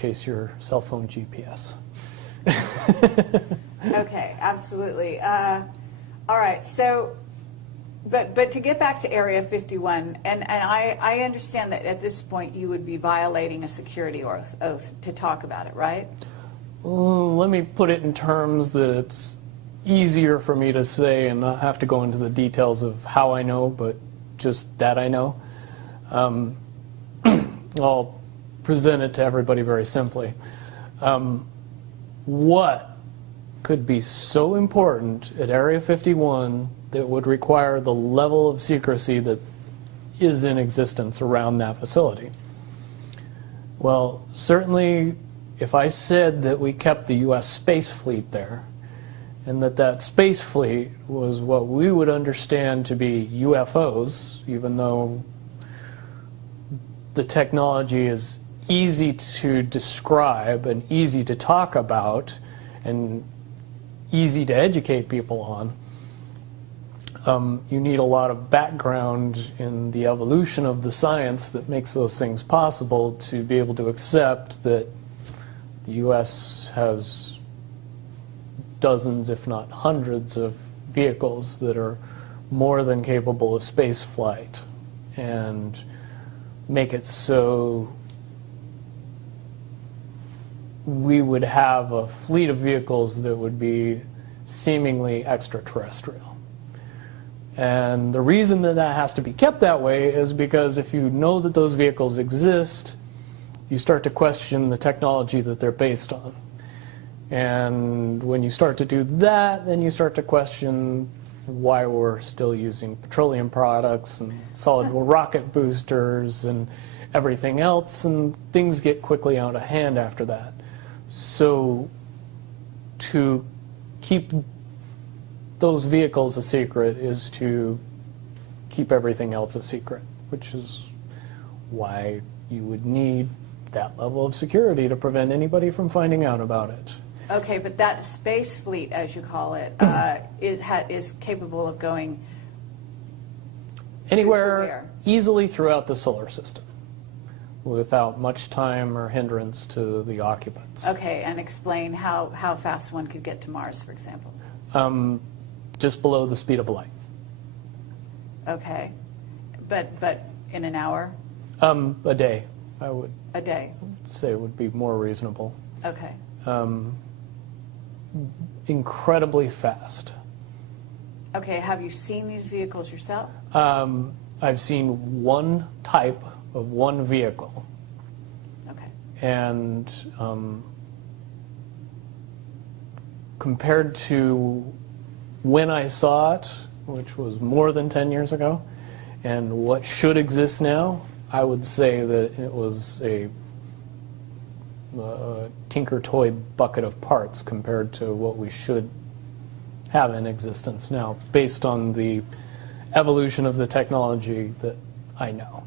chase your cell phone GPS. Okay, absolutely. All right, so, but to get back to Area 51, and I understand that at this point you would be violating a security oath to talk about it, right? Let me put it in terms that it's easier for me to say and not have to go into the details of how I know, but just that I know. I'll present it to everybody very simply. What could be so important at Area 51 that would require the level of secrecy that is in existence around that facility? Well, certainly if I said that we kept the U.S. space fleet there, and that space fleet was what we would understand to be UFOs, even though the technology is easy to describe and easy to talk about and easy to educate people on, you need a lot of background in the evolution of the science that makes those things possible to be able to accept that the U.S. has dozens, if not hundreds, of vehicles that are more than capable of space flight, and make it so we would have a fleet of vehicles that would be seemingly extraterrestrial. And the reason that that has to be kept that way is because if you know that those vehicles exist, you start to question the technology that they're based on. And when you start to do that, then you start to question why we're still using petroleum products and solid rocket boosters and everything else, and things get quickly out of hand after that. So to keep those vehicles a secret is to keep everything else a secret, which is why you would need that level of security to prevent anybody from finding out about it. Okay, but that space fleet, as you call it, is capable of going anywhere easily throughout the solar system without much time or hindrance to the occupants. Okay, and explain how fast one could get to Mars, for example. Just below the speed of light. Okay, but in an hour? A day, I would. A day. Say would be more reasonable. Okay. Incredibly fast. Okay, have you seen these vehicles yourself? I've seen one type of one vehicle. Okay. And compared to when I saw it, which was more than 10 years ago, and what should exist now, I would say that it was a tinker toy bucket of parts compared to what we should have in existence now, based on the evolution of the technology that I know.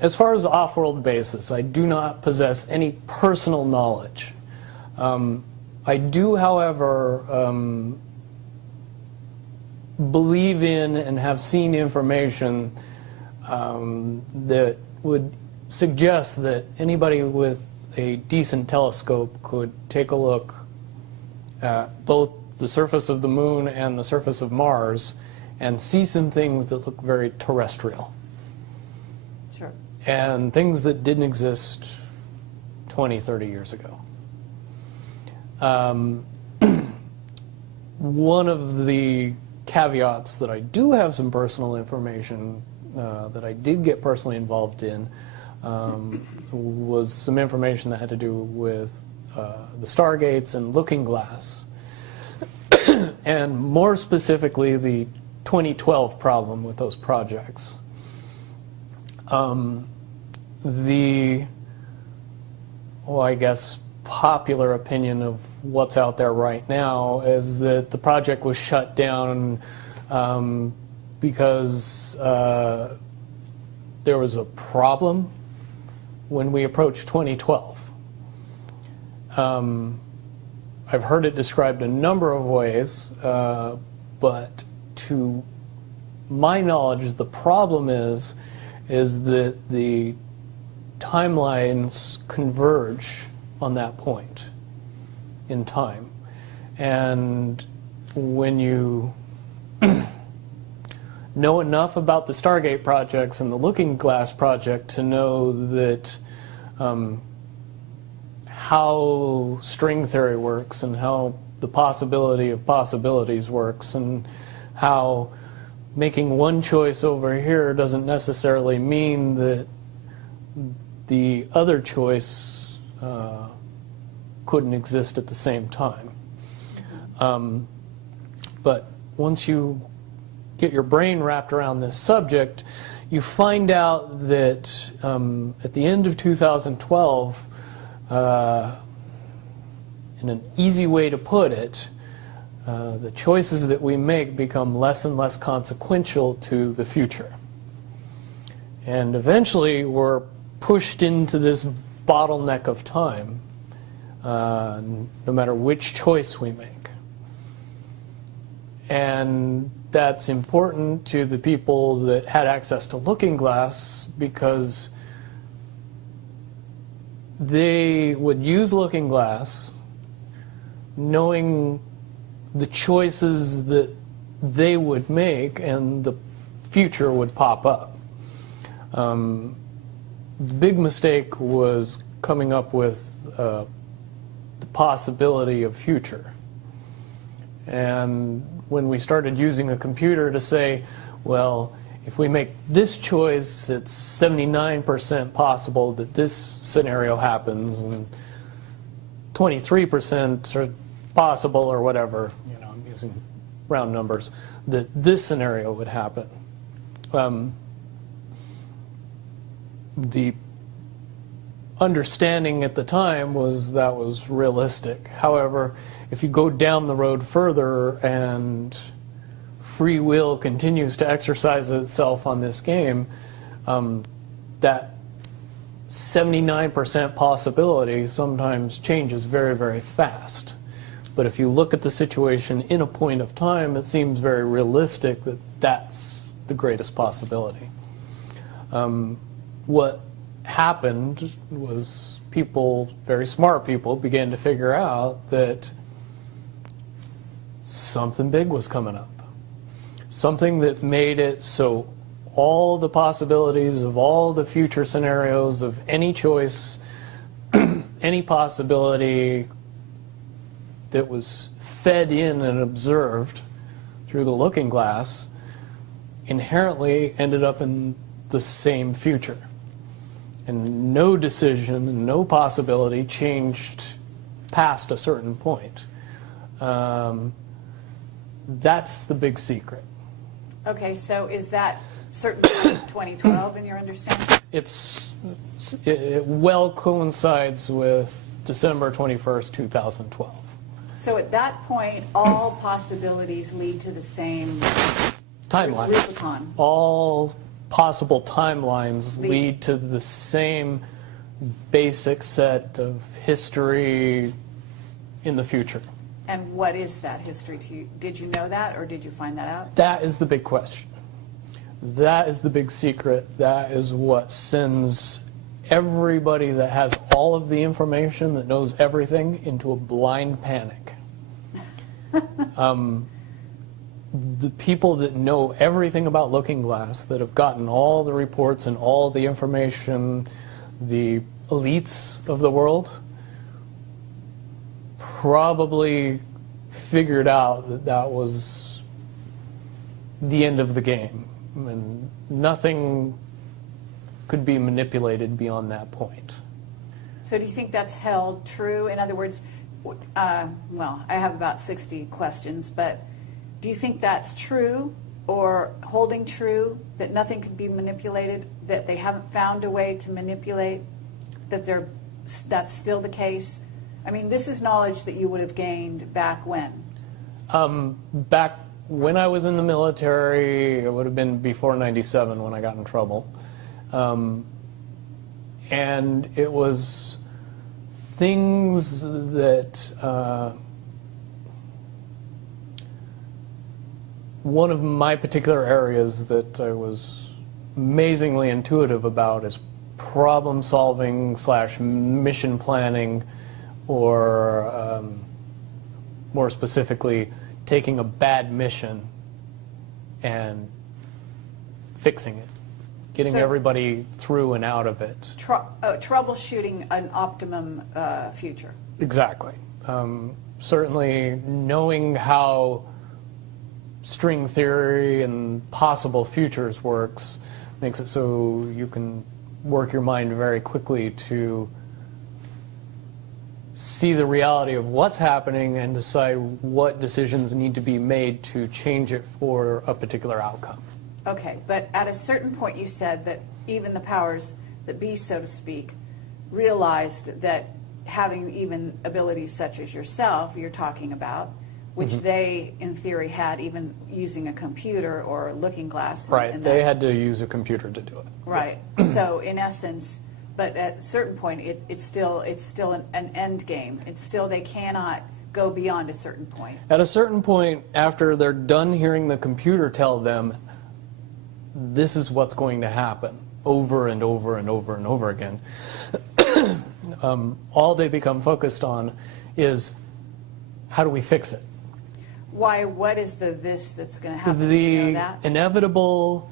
As far as the off-world basis, I do not possess any personal knowledge. I do, however, believe in and have seen information that would suggest that anybody with a decent telescope could take a look at both the surface of the moon and the surface of Mars and see some things that look very terrestrial. Sure. And things that didn't exist 20, 30 years ago. One of the caveats that I do have some personal information that I did get personally involved in was some information that had to do with the Stargates and Looking Glass, and more specifically the 2012 problem with those projects. I guess, popular opinion of what's out there right now is that the project was shut down because there was a problem when we approached 2012. I've heard it described a number of ways, but to my knowledge, the problem is that the timelines converge on that point in time. And when you know enough about the Stargate projects and the Looking Glass project to know that how string theory works and how the possibility of possibilities works and how making one choice over here doesn't necessarily mean that the other choice couldn't exist at the same time. But once you get your brain wrapped around this subject, you find out that at the end of 2012, in an easy way to put it, the choices that we make become less and less consequential to the future. And eventually we're pushed into this bottleneck of time, no matter which choice we make. And that's important to the people that had access to Looking Glass because they would use Looking Glass knowing the choices that they would make and the future would pop up. The big mistake was coming up with the possibility of future. And when we started using a computer to say, well, if we make this choice, it's 79% possible that this scenario happens, and 23% are possible, or whatever, you know, I'm using round numbers, that this scenario would happen. The understanding at the time was that was realistic. However, if you go down the road further and free will continues to exercise itself on this game, that 79% possibility sometimes changes very, very fast. But if you look at the situation in a point of time, it seems very realistic that that's the greatest possibility. What happened was people, very smart people, began to figure out that something big was coming up. Something that made it so all the possibilities of all the future scenarios of any choice, any possibility that was fed in and observed through the Looking Glass inherently ended up in the same future. And no decision and no possibility changed past a certain point. That's the big secret. Okay, so is that certainly 2012 in your understanding? It well coincides with December 21st, 2012. So at that point, all possibilities lead to the same Timelines. Rubicon. All possible timelines lead to the same basic set of history in the future. And what is that history to you? Did you know that, or did you find that out? That is the big question. That is the big secret. That is what sends everybody that has all of the information, that knows everything, into a blind panic. The people that know everything about Looking Glass, that have gotten all the reports and all the information, the elites of the world, probably figured out that that was the end of the game, and nothing could be manipulated beyond that point. So do you think that's held true? In other words, well, I have about 60 questions, but do you think that's true or holding true, that nothing could be manipulated, that they haven't found a way to manipulate, that that's still the case? I mean, this is knowledge that you would have gained back when? Back when I was in the military, it would have been before '97 when I got in trouble. And it was things that one of my particular areas that I was amazingly intuitive about is problem solving / mission planning or more specifically, taking a bad mission and fixing it, getting everybody through and out of it. Troubleshooting an optimum future. Exactly. Certainly knowing how string theory and possible futures works makes it so you can work your mind very quickly to see the reality of what's happening and decide what decisions need to be made to change it for a particular outcome. Okay, but at a certain point you said that even the powers that be, so to speak, realized that having even abilities such as yourself, you're talking about, which they, in theory, had even using a computer or looking glass. Right, they had to use a computer to do it. Right, so in essence, but at a certain point, it's still an end game. It's still, they cannot go beyond a certain point. At a certain point, after they're done hearing the computer tell them, this is what's going to happen, over and over and over and over again, all they become focused on is, how do we fix it? Why? What is this that's going to happen? The you know that? inevitable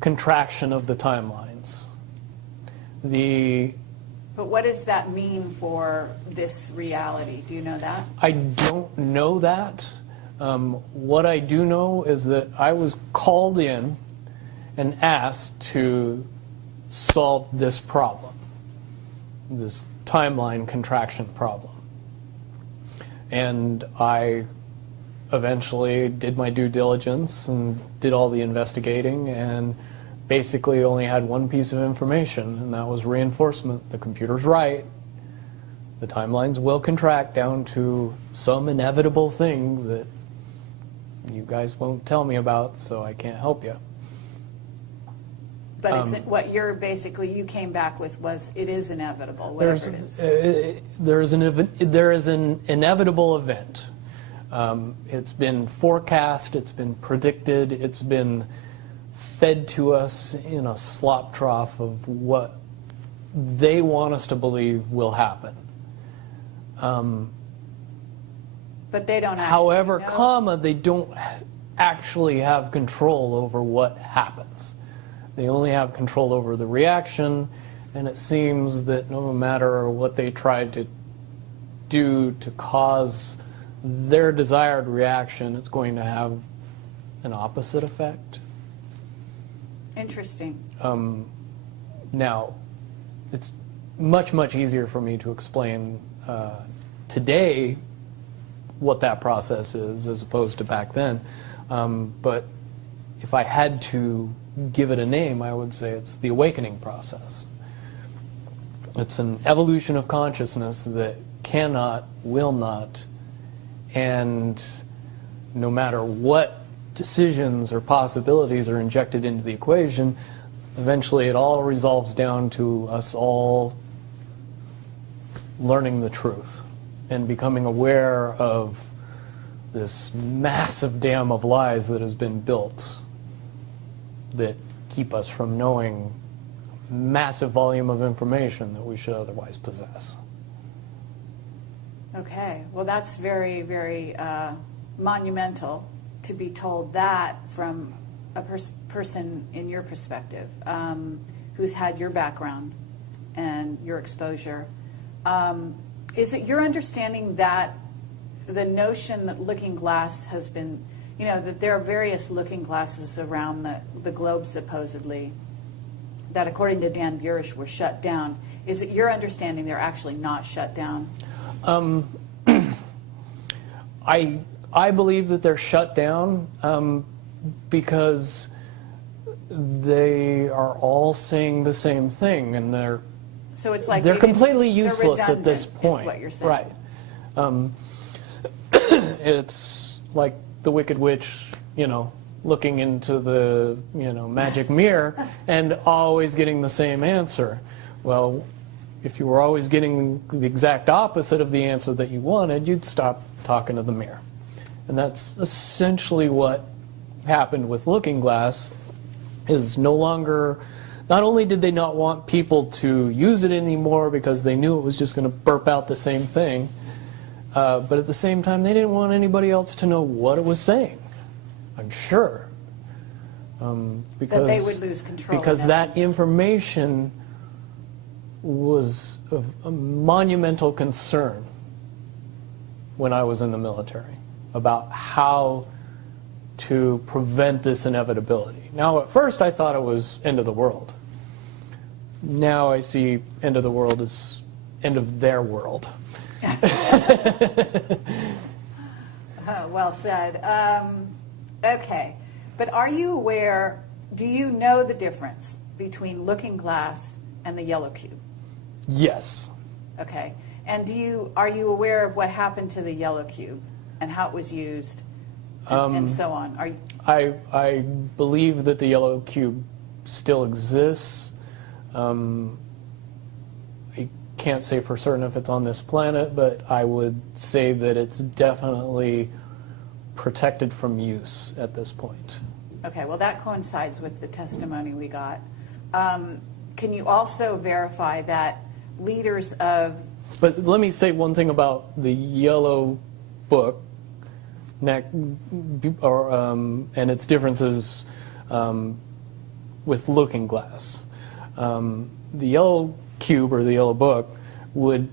contraction of the timelines. But what does that mean for this reality? Do you know that? I don't know that. What I do know is that I was called in and asked to solve this problem, this timeline contraction problem. And I eventually did my due diligence and did all the investigating and basically only had one piece of information, and that was reinforcement. The computer's right. The timelines will contract down to some inevitable thing that you guys won't tell me about, so I can't help you. But what you're basically, you came back with was, it is inevitable, whatever it is. There is an inevitable event. It's been forecast, it's been predicted, it's been fed to us in a slop trough of what they want us to believe will happen. But they don't actually However, know. they don't actually have control over what happens. They only have control over the reaction, and it seems that no matter what they tried to do to cause their desired reaction, it's going to have an opposite effect. Interesting. Now, it's much, much easier for me to explain today what that process is as opposed to back then. But if I had to give it a name, I would say it's the awakening process. It's an evolution of consciousness that cannot, will not, and no matter what decisions or possibilities are injected into the equation, eventually it all resolves down to us all learning the truth and becoming aware of this massive dam of lies that has been built that keep us from knowing massive volume of information that we should otherwise possess. Okay, well that's very, very monumental to be told that from a person in your perspective, who's had your background and your exposure. Is it your understanding that the notion that looking glass has been, that there are various looking glasses around the globe supposedly, that according to Dan Burish were shut down. Is it your understanding they're actually not shut down? I believe that they're shut down because they are all saying the same thing, and they're completely useless at this point. Is what you're saying. Right. It's like the Wicked Witch, looking into the magic mirror and always getting the same answer. Well, if you were always getting the exact opposite of the answer that you wanted, you'd stop talking to the mirror. And that's essentially what happened with Looking Glass, is no longer not only did they not want people to use it anymore because they knew it was just going to burp out the same thing, but at the same time they didn't want anybody else to know what it was saying, I'm sure. Because that they would lose control. Because that information was of a monumental concern when I was in the military about how to prevent this inevitability. Now, at first I thought it was end of the world. Now I see end of the world as end of their world. Well said. Okay. But are you aware, do you know the difference between Looking Glass and the Yellow Cube? Yes. Okay. And are you aware of what happened to the Yellow Cube and how it was used and so on? I believe that the Yellow Cube still exists. I can't say for certain if it's on this planet, but I would say that it's definitely protected from use at this point. Okay, well that coincides with the testimony we got. Can you also verify that leaders of... But let me say one thing about the Yellow Book and its differences with Looking Glass. The Yellow Cube or the Yellow Book would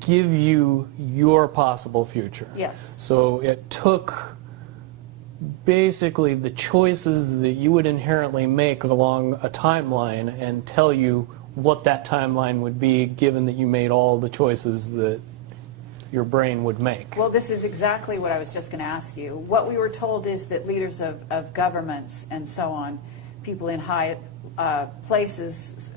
give you your possible future. Yes. So it took basically the choices that you would inherently make along a timeline and tell you what that timeline would be, given that you made all the choices that your brain would make. Well, this is exactly what I was just going to ask you. What we were told is that leaders of governments and so on, people in high places,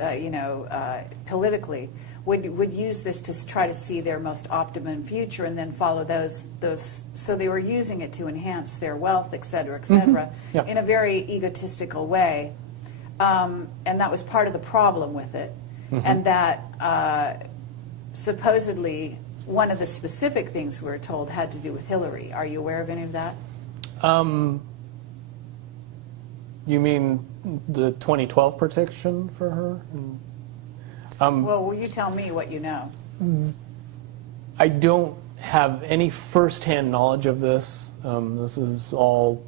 politically, would use this to try to see their most optimum future and then follow those. So they were using it to enhance their wealth, et cetera, Yeah. in a very egotistical way. And that was part of the problem with it. And that supposedly one of the specific things we were told had to do with Hillary. Are you aware of any of that? You mean the 2012 prediction for her? Well, will you tell me what you know? I don't have any first-hand knowledge of this. This is all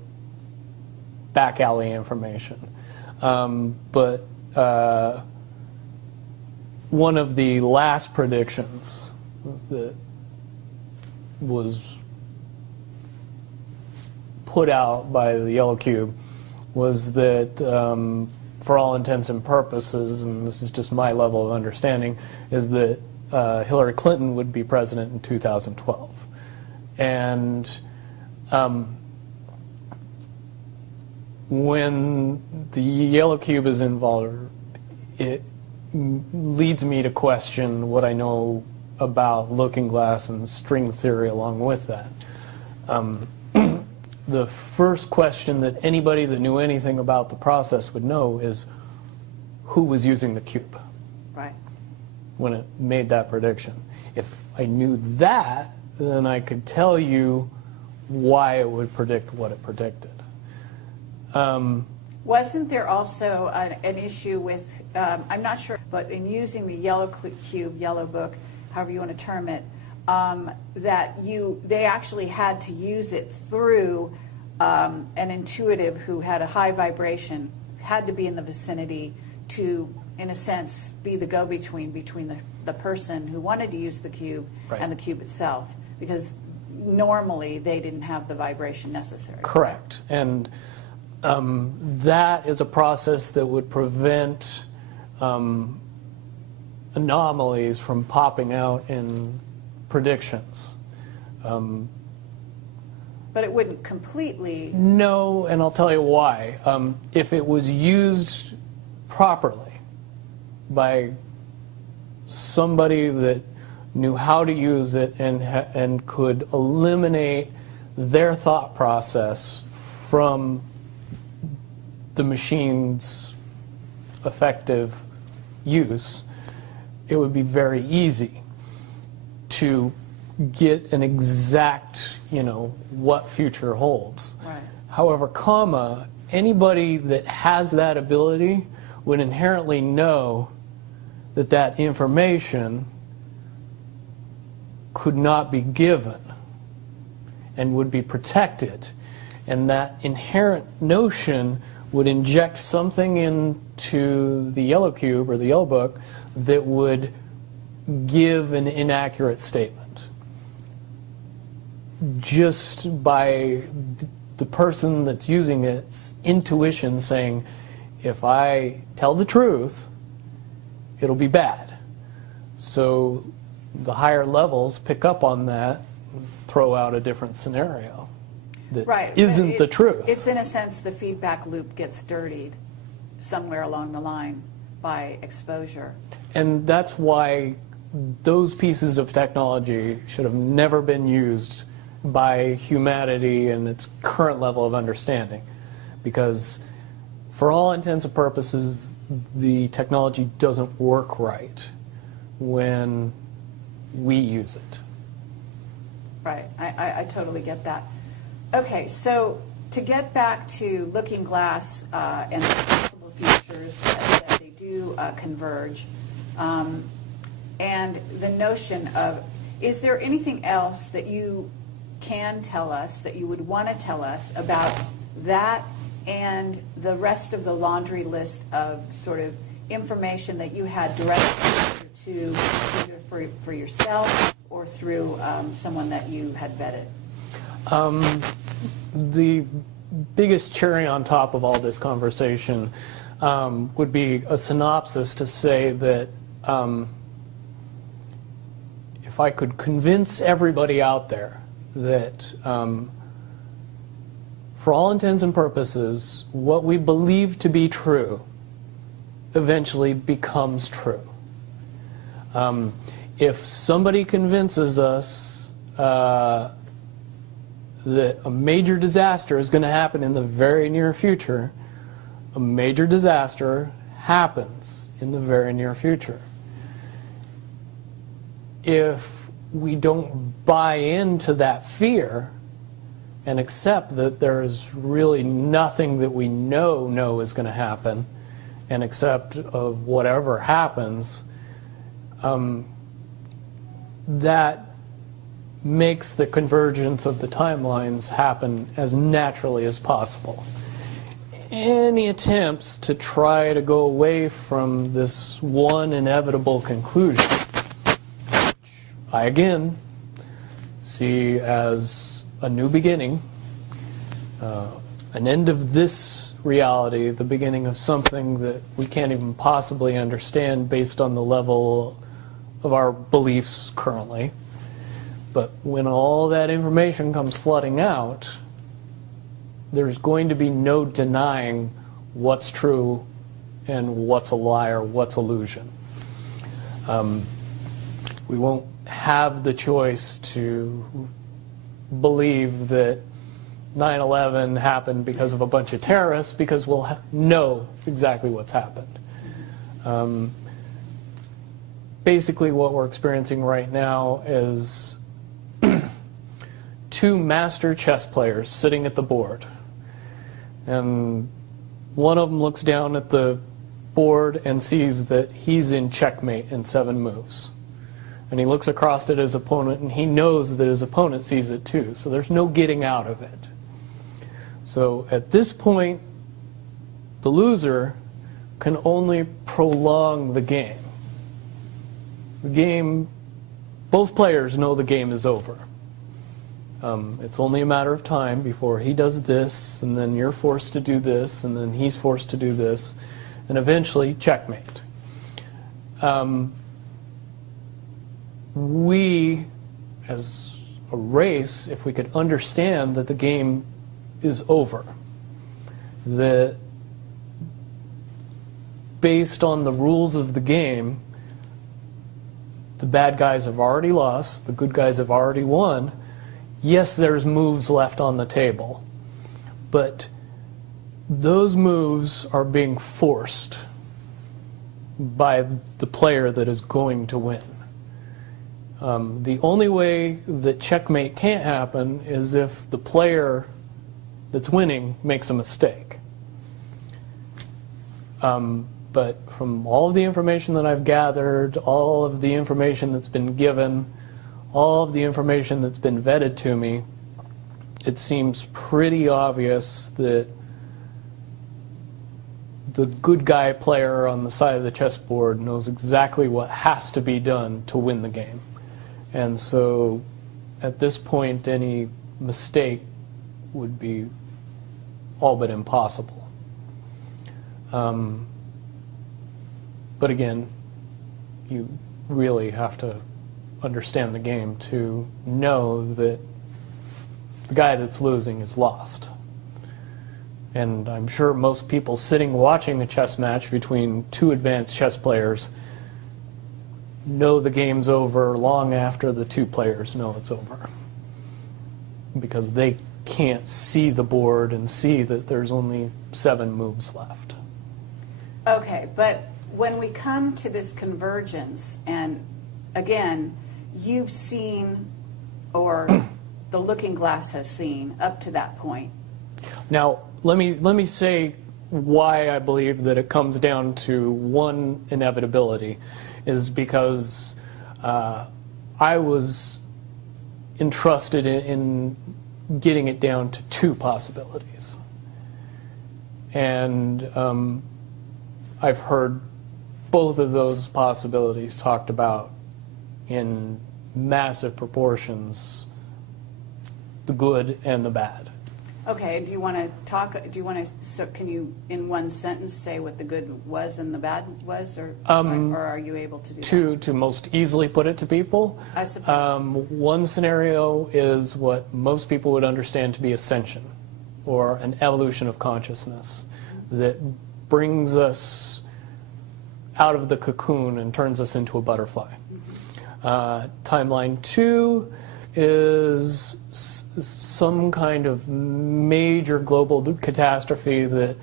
back alley information. But one of the last predictions that was put out by the Yellow Cube was that, for all intents and purposes, and this is just my level of understanding, is that Hillary Clinton would be president in 2012. And when the Yellow Cube is involved, it leads me to question what I know about Looking Glass and string theory along with that. The first question that anybody that knew anything about the process would know is who was using the cube Right. when it made that prediction. If I knew that, then I could tell you why it would predict what it predicted. Wasn't there also an issue with, I'm not sure, but in using the Yellow Cube, Yellow Book, however you want to term it, that they actually had to use it through an intuitive who had a high vibration, had to be in the vicinity to, in a sense, be the go-between between the person who wanted to use the cube Right. and the cube itself, because normally they didn't have the vibration necessary. Correct. And that is a process that would prevent anomalies from popping out in predictions. But it wouldn't completely... No, and I'll tell you why. If it was used properly by somebody that knew how to use it and could eliminate their thought process from the machine's effective use, it would be very easy to get an exact, what future holds. Right. However, anybody that has that ability would inherently know that that information could not be given and would be protected. And that inherent notion would inject something into the yellow cube or the yellow book that would give an inaccurate statement. Just by the person that's using its intuition saying, if I tell the truth, it'll be bad. So the higher levels pick up on that and throw out a different scenario that Right. isn't the truth. It's in a sense the feedback loop gets dirtied somewhere along the line by exposure. And that's why those pieces of technology should have never been used by humanity in its current level of understanding. Because for all intents and purposes, the technology doesn't work right when we use it. Right, I totally get that. Okay, so to get back to Looking Glass and the possible futures that they do converge, and the notion of, is there anything else that you can tell us, that you would want to tell us about that and the rest of the laundry list of sort of information that you had direct exposure to, either for yourself or through someone that you had vetted? The biggest cherry on top of all this conversation would be a synopsis to say that if I could convince everybody out there that for all intents and purposes, what we believe to be true eventually becomes true. If somebody convinces us that a major disaster is going to happen in the very near future, a major disaster happens in the very near future. If we don't buy into that fear and accept that there's really nothing that we know is going to happen, and accept of whatever happens, that makes the convergence of the timelines happen as naturally as possible. Any attempts to try to go away from this one inevitable conclusion, which I again see as a new beginning, an end of this reality, the beginning of something that we can't even possibly understand based on the level of our beliefs currently. But when all that information comes flooding out, there's going to be no denying what's true and what's a lie or what's illusion. We won't have the choice to believe that 9/11 happened because of a bunch of terrorists, because we'll know exactly what's happened. Basically what we're experiencing right now is two master chess players sitting at the board. And one of them looks down at the board and sees that he's in checkmate in 7 moves. And he looks across at his opponent and he knows that his opponent sees it too. So there's no getting out of it. So at this point, the loser can only prolong the game. The game, both players know the game is over. It's only a matter of time before he does this, and then you're forced to do this, and then he's forced to do this, and eventually checkmate. We, as a race, if we could understand that the game is over, that based on the rules of the game, the bad guys have already lost, the good guys have already won. Yes, there's moves left on the table, but those moves are being forced by the player that is going to win. The only way that checkmate can't happen is if the player that's winning makes a mistake. But from all of the information that I've gathered, all of the information that's been given, all of the information that's been vetted to me, it seems pretty obvious that the good guy player on the side of the chessboard knows exactly what has to be done to win the game. And so at this point, any mistake would be all but impossible. But again, you really have to understand the game to know that the guy that's losing is lost. And I'm sure most people sitting watching a chess match between two advanced chess players know the game's over long after the two players know it's over, because they can't see the board and see that there's only 7 moves left. Okay, but when we come to this convergence, and again, you've seen, or the looking glass has seen up to that point. Now, let me say why I believe that it comes down to one inevitability, is because I was entrusted in getting it down to 2 possibilities. And I've heard both of those possibilities talked about in massive proportions, the good and the bad. Okay, do you want to talk, so can you in one sentence say what the good was and the bad was, or are you able to do that? To most easily put it to people, I suppose. One scenario is what most people would understand to be ascension, or an evolution of consciousness that brings us out of the cocoon and turns us into a butterfly. Timeline 2 is some kind of major global catastrophe that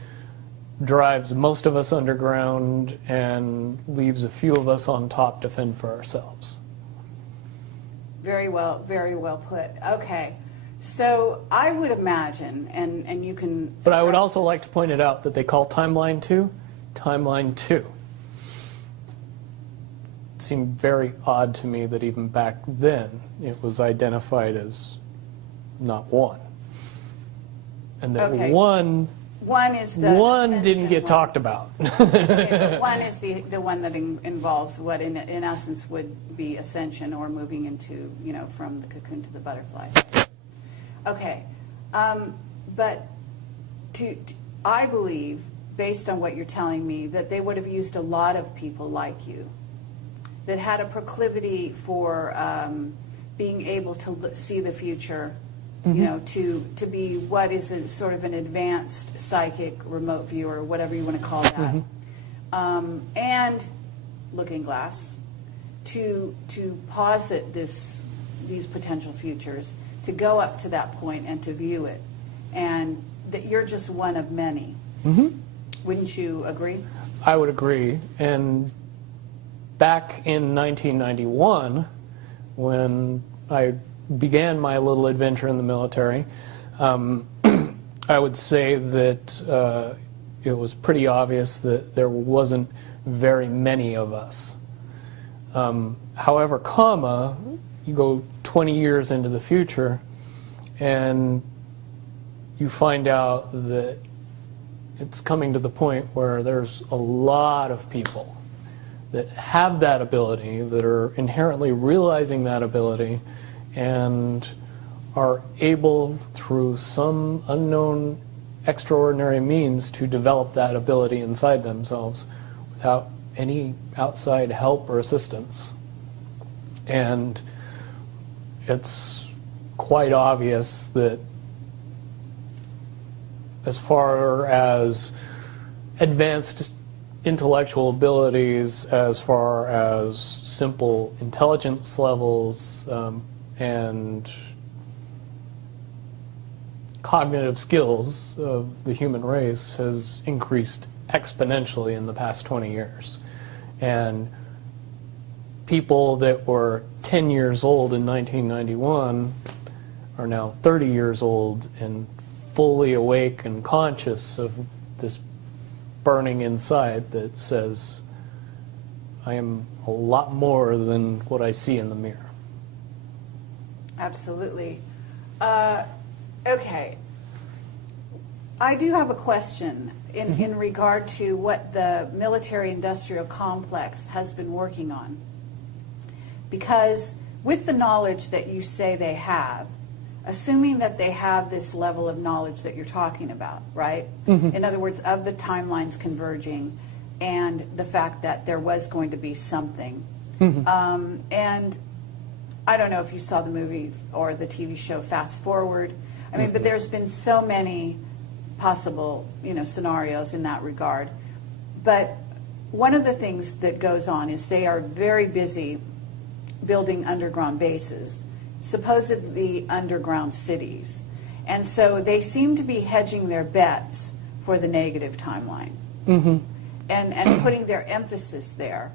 drives most of us underground and leaves a few of us on top to fend for ourselves. Very well put. Okay, so I would imagine, and you can... But I would also like to point it out that they call Timeline 2 Timeline 2. It seemed very odd to me that even back then it was identified as not 1. And that Okay. one is the didn't ascension get one. talked about. Okay, but 1 is the one that involves what in essence would be ascension, or moving into, from the cocoon to the butterfly. Okay, but I believe, based on what you're telling me, that they would have used a lot of people like you that had a proclivity for being able to see the future, to be what is a sort of an advanced psychic remote viewer, whatever you want to call that, and looking glass, to posit these potential futures, to go up to that point and to view it, and that you're just one of many. Wouldn't you agree? I would agree. And back in 1991, when I began my little adventure in the military, I would say that it was pretty obvious that there wasn't very many of us. However, you go 20 years into the future, and you find out that it's coming to the point where there's a lot of people that have that ability, that are inherently realizing that ability, and are able, through some unknown extraordinary means, to develop that ability inside themselves without any outside help or assistance. And it's quite obvious that as far as advanced intellectual abilities, as far as simple intelligence levels, and cognitive skills of the human race has increased exponentially in the past 20 years. And people that were 10 years old in 1991 are now 30 years old and fully awake and conscious of this burning inside that says, I am a lot more than what I see in the mirror. Absolutely. Okay. I do have a question in regard to what the military-industrial complex has been working on. Because with the knowledge that you say they have, assuming that they have this level of knowledge that you're talking about, right? In other words, of the timelines converging and the fact that there was going to be something. And I don't know if you saw the movie or the TV show Fast Forward. I mean, but there's been so many possible, scenarios in that regard. But one of the things that goes on is they are very busy building underground bases, supposedly underground cities. And so they seem to be hedging their bets for the negative timeline and putting their emphasis there.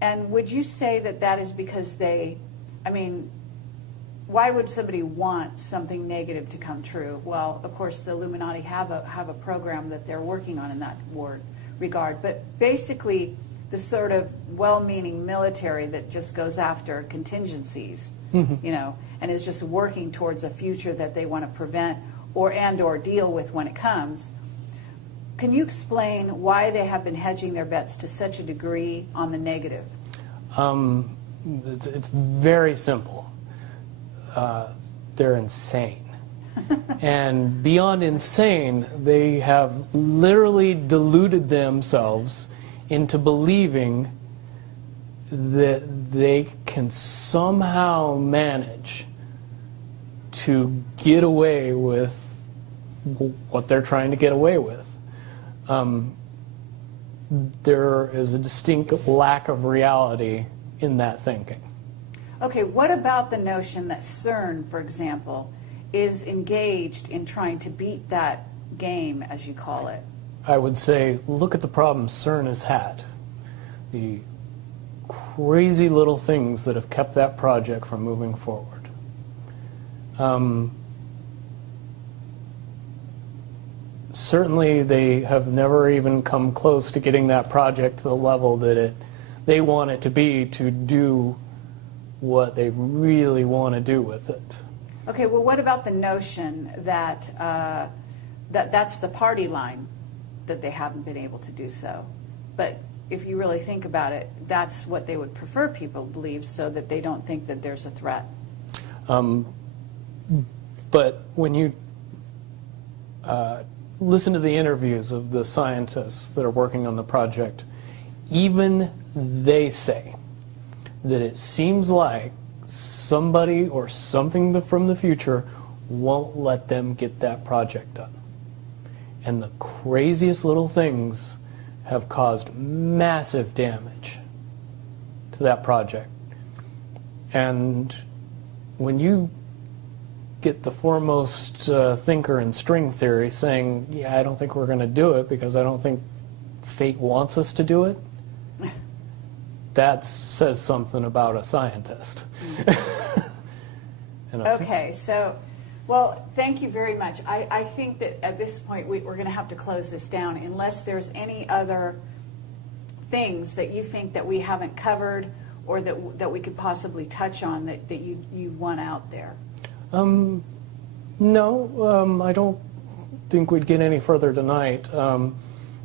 And would you say that that is because why would somebody want something negative to come true? Well, of course, the Illuminati have a program that they're working on in that regard. But basically, the sort of well-meaning military that just goes after contingencies, and is just working towards a future that they want to prevent or deal with when it comes. Can you explain why they have been hedging their bets to such a degree on the negative? It's very simple. They're insane. And beyond insane, they have literally deluded themselves into believing that they can somehow manage to get away with what they're trying to get away with. There is a distinct lack of reality in that thinking. Okay, what about the notion that CERN, for example, is engaged in trying to beat that game, as you call it? I would say, look at the problems CERN has had. The crazy little things that have kept that project from moving forward. Certainly they have never even come close to getting that project to the level that they want it to be to do what they really want to do with it. Okay, well, what about the notion that that's the party line, that they haven't been able to do so? But if you really think about it, that's what they would prefer people believe, so that they don't think that there's a threat. But when you listen to the interviews of the scientists that are working on the project, even they say that it seems like somebody or something from the future won't let them get that project done. And the craziest little things have caused massive damage to that project. And when you get the foremost thinker in string theory saying, yeah, I don't think we're going to do it because I don't think fate wants us to do it, that says something about a scientist. Okay, so, well, thank you very much. I think that at this point we're going to have to close this down unless there's any other things that you think that we haven't covered or that we could possibly touch on that you want out there. No, I don't think we'd get any further tonight.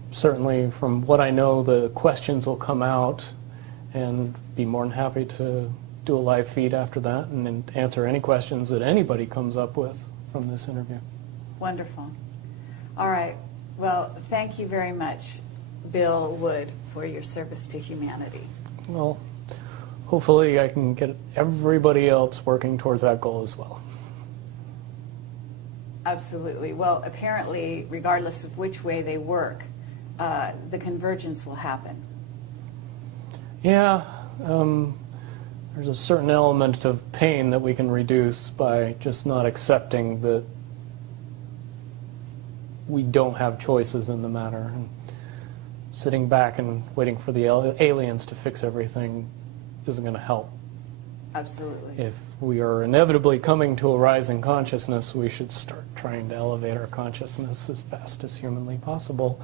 Certainly from what I know, the questions will come out, and be more than happy to do a live feed after that and answer any questions that anybody comes up with from this interview. Wonderful. All right. Well, thank you very much, Bill Wood, for your service to humanity. Well, hopefully I can get everybody else working towards that goal as well. Absolutely. Well, apparently, regardless of which way they work, the convergence will happen. Yeah, there's a certain element of pain that we can reduce by just not accepting that we don't have choices in the matter. And sitting back and waiting for the aliens to fix everything isn't going to help. Absolutely. If we are inevitably coming to a rise in consciousness, we should start trying to elevate our consciousness as fast as humanly possible,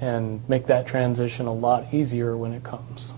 and make that transition a lot easier when it comes.